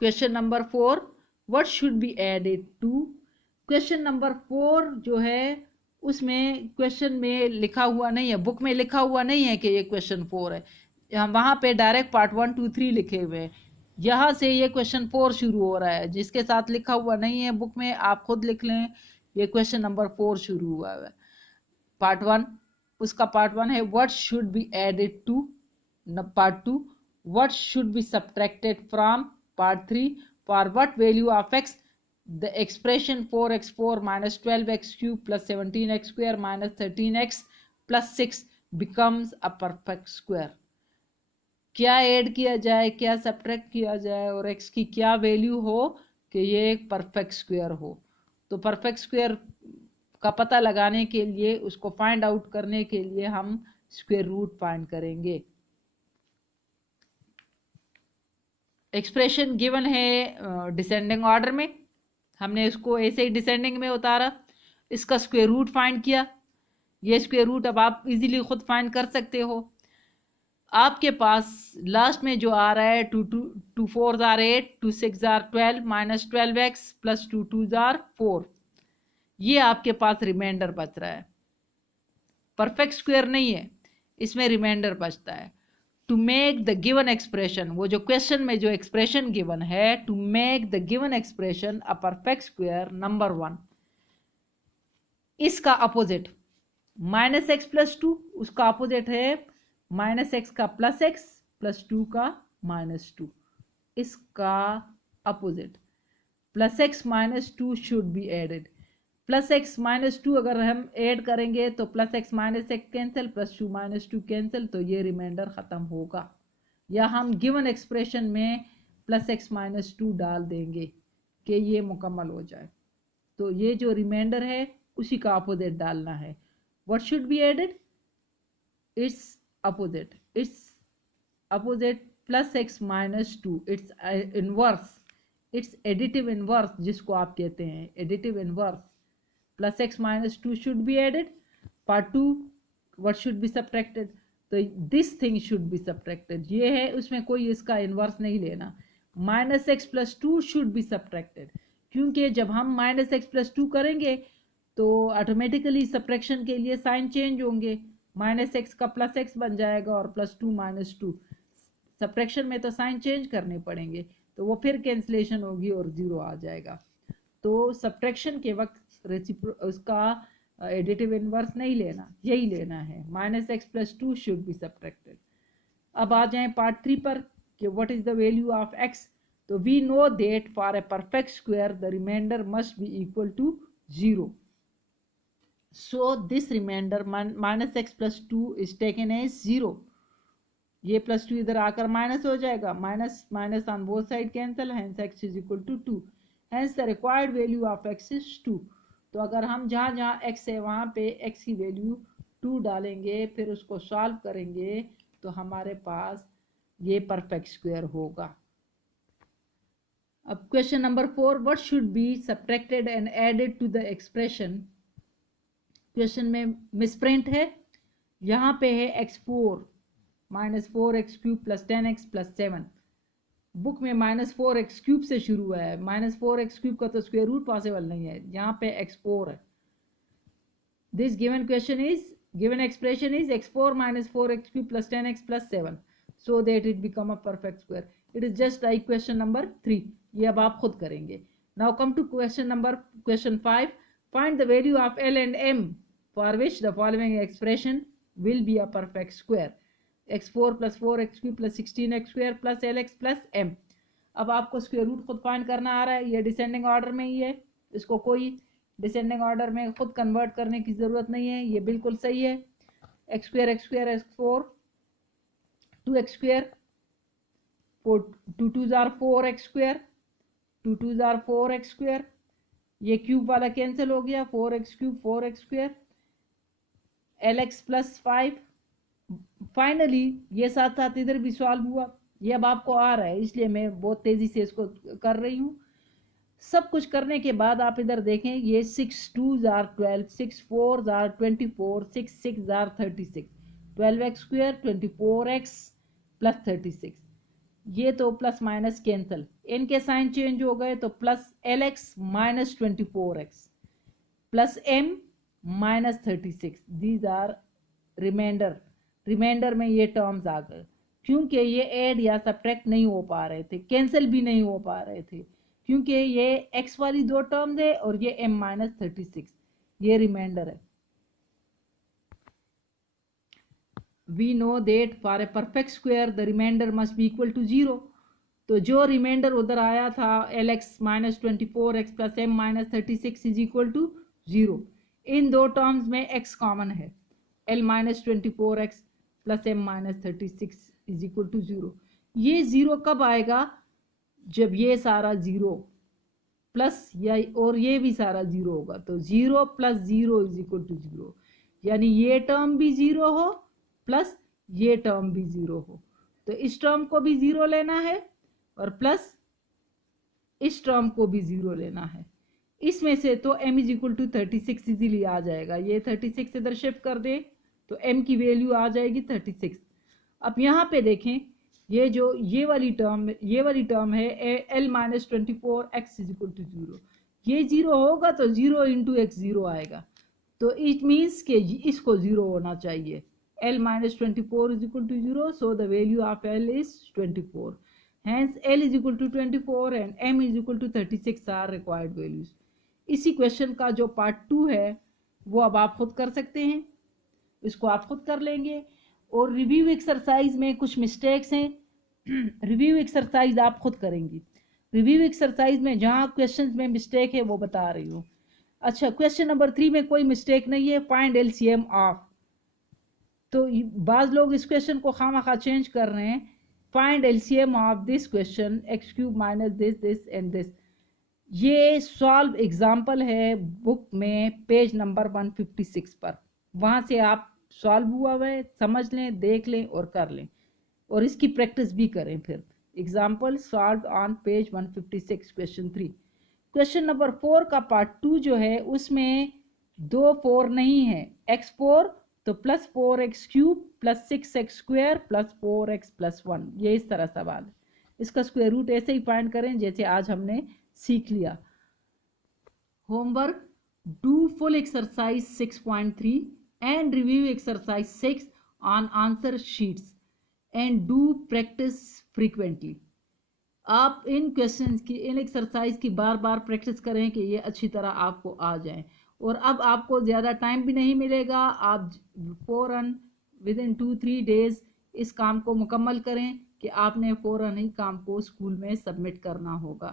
Question number 4, what should be added to. Question number 4 जो है उसमें क्वेश्चन में लिखा हुआ नहीं है, बुक में लिखा हुआ नहीं है कि ये क्वेश्चन 4 है, वहाँ पे डायरेक्ट पार्ट 1 2 3 लिखे हुए हैं। यहाँ से ये क्वेश्चन 4 शुरू हो रहा है, जिसके साथ लिखा हुआ नहीं है बुक में आप खुद लिख लें, ये क्वेश्चन नंबर 4 शुरू हुआ है। पार्ट 1, उसका पार्ट 1 है what should be added to. Part 2, what should be subtracted from. Part 3, for what value of x the expression 4x4 minus 12x cube plus 17x square minus 13x plus 6 becomes a perfect square। क्या add किया जाए, क्या subtract किया जाए और x की क्या value हो कि ये एक परफेक्ट स्क्वायर हो। तो परफेक्ट स्क्वायर का पता लगाने के लिए, उसको फाइंड आउट करने के लिए हम स्क्वायर रूट फाइंड करेंगे। एक्सप्रेशन गिवन है डिसेंडिंग ऑर्डर में, हमने इसको ऐसे ही डिसेंडिंग में उतारा, इसका स्क्वायर रूट फाइंड किया। ये स्क्वायर रूट अब आप इजीली खुद फाइंड कर सकते हो। आपके पास लास्ट में जो आ रहा है 2 4 are 8, 2 6 are 12 minus 12x plus 2 2 are 4, ये आपके पास रिमाइंडर बच रहा है। परफेक्ट स्क्वायर नहीं है, इसमें रिमाइंडर बचता है। To make the given expression, वो जो क्वेश्चन में जो एक्सप्रेशन गिवन है, to make the given expression a perfect square, number 1 इसका अपोजिट माइनस एक्स प्लस 2, उसका अपोजिट है माइनस एक्स का प्लस एक्स प्लस 2 का माइनस 2, इसका opposite plus x minus 2 should be added. Plus x minus 2 अगर हम add करेंगे तो plus x minus x cancel, plus 2 minus 2 cancel, तो ये रिमाइंडर ख़त्म होगा। या हम गिवन एक्सप्रेशन में प्लस एक्स माइनस 2 डाल देंगे कि ये मुकम्मल हो जाए। तो ये जो रिमाइंडर है उसी का अपोजिट डालना है। What should be added, it's opposite, it's opposite plus x minus 2, it's inverse, it's additive inverse जिसको आप कहते हैं, additive inverse plus x minus 2 should be added. Part 2, what should be subtracted, तो this thing should be subtracted, ये है, उसमें कोई इसका इनवर्स नहीं लेना। Minus x plus 2 should be subtracted, क्योंकि जब हम माइनस एक्स प्लस 2 करेंगे तो ऑटोमेटिकली सब्ट्रैक्शन के लिए साइन चेंज होंगे, माइनस एक्स का प्लस एक्स बन जाएगा और प्लस 2 माइनस 2, सब्ट्रैक्शन में तो साइन चेंज करने पड़ेंगे, तो वो फिर कैंसिलेशन होगी और जीरो आ जाएगा। तो सब्ट्रैक्शन के वक्त उसका एडिटिव इनवर्स नहीं लेना, यही लेना है, minus x plus 2 should be subtracted. अब आ जाएं पार्ट 3 पर कि what is the value of x. तो we know that for a perfect square the remainder must be equal to 0, so this remainder minus x plus 2 is taken as 0। ये plus 2 इधर आकर minus हो जाएगा, minus minus on both side cancel, hence x is equal to 2, hence the required value of x is 2। तो अगर हम जहाँ जहाँ एक्स है वहाँ पे एक्स की वैल्यू 2 डालेंगे, फिर उसको सॉल्व करेंगे, तो हमारे पास ये परफेक्ट स्क्वायर होगा। अब question number 4, what should be subtracted and added to the expression. Question में मिसप्रिंट है, यहाँ पे है x4 minus 4x cube plus 10x plus 7, book में माइनस 4x क्यूब से शुरू हुआ है, माइनस 4x क्यूब का तो स्क्वायर रूट पॉसिबल नहीं है, यहाँ पे x4 है। This given question is, given expression is x4 minus 4x cube plus 10x plus 7, so that it become a perfect square. It is just like question number 3, ये अब आप खुद करेंगे। Now come to question 5, find the value of l and m for which the following expression will be a perfect square, x4 plus 4x cube plus 16x square plus lx plus m। अब आपको square root खुद find करना आ रहा है, ये descending order में ही है, इसको कोई डिसेंडिंग ऑर्डर में खुद कन्वर्ट करने की ज़रूरत नहीं है, ये बिल्कुल सही है। X square x4 2x square, 2 2 jar 4x square, 2 2 jar 4x square, ये क्यूब वाला कैंसिल हो गया, 4x cube 4x square, lx plus 5। Finally ये साथ साथ इधर भी सॉल्व हुआ, ये अब आपको आ रहा है इसलिए मैं बहुत तेजी से इसको कर रही हूँ। सब कुछ करने के बाद आप इधर देखें, ये 6 2 जार 12, 6 4 जार 24, 6 6 जार 36, 12x स्क्वायर 24x प्लस 36, ये तो प्लस माइनस कैंसल, इनके साइन चेंज हो गए तो plus l x minus 24x plus m minus 36, these are remainder. Remainder में ये टर्म्स आ गए, क्योंकि ये ऐड या सब्ट्रैक्ट नहीं हो पा रहे थे, कैंसिल भी नहीं हो पा रहे थे, क्योंकि ये x वाली दो टर्म्स है और ये m माइनस 36, ये रिमाइंडर है। We know that for a perfect square the remainder must be equal to 0. तो जो रिमाइंडर उधर आया था l x minus 24x plus m minus 36 is equal to 0। इन दो टर्म्स में x कॉमन है, l minus 24x plus m minus 36 is equal to 0। ये 0 कब आएगा? जब ये सारा 0 प्लस या और ये भी सारा 0 होगा, तो 0 प्लस 0 इज इक्वल टू 0, यानी ये टर्म भी 0 हो प्लस ये टर्म भी 0 हो। तो इस टर्म को भी 0 लेना है और प्लस इस टर्म को भी 0 लेना है। इसमें से तो m is equal to 36 easily आ जाएगा, ये 36 इधर शिफ्ट कर दे तो m की वैल्यू आ जाएगी 36। अब यहाँ पे देखें, ये जो ये वाली टर्म है l minus 24x is equal to 0, ये 0 होगा तो 0 इंटू एक्स 0 आएगा, तो इट मीन्स कि इसको 0 होना चाहिए। l minus 24 is equal to 0, so the value of l is 24. Hence l is equal to 24 and m is equal to 36 are required values. इसी क्वेश्चन का जो पार्ट 2 है वो अब आप खुद कर सकते हैं, इसको आप खुद कर लेंगे। और रिव्यू एक्सरसाइज में कुछ मिस्टेक्स हैं, रिव्यू एक्सरसाइज आप खुद करेंगी। रिव्यू एक्सरसाइज में जहाँ क्वेश्चन में मिस्टेक है वो बता रही हूँ। अच्छा, क्वेश्चन नंबर 3 में कोई मिस्टेक नहीं है, फाइंड एलसीएम ऑफ। तो बाज लोग इस क्वेश्चन को खामखा चेंज कर रहे हैं, find LCM of this question x cube minus this and this. ये सॉल्व एग्जाम्पल है बुक में पेज नंबर 156 पर, वहाँ से आप सॉल्व हुआ है समझ लें, देख लें और कर लें, और इसकी प्रैक्टिस भी करें। फिर example solve on page 156 question 3। Question number 4 का पार्ट 2 जो है उसमें 2 4 नहीं है, x4 तो plus 4x cube plus 6x square plus 4x plus 1, ये इस तरह सवाल है। इसका स्क्वायर रूट ऐसे ही फाइंड करें जैसे आज हमने सीख लिया। Homework, do full exercise 6.3 and review exercise 6 on answer sheets and do practice frequently. आप इन क्वेश्चंस की, इन एक्सरसाइज की बार बार प्रैक्टिस करें कि ये अच्छी तरह आपको आ जाए। और अब आपको ज़्यादा टाइम भी नहीं मिलेगा, आप फ़ौरन विदिन 2-3 डेज़ इस काम को मुकम्मल करें कि आपने फ़ौरन ही काम को स्कूल में सबमिट करना होगा।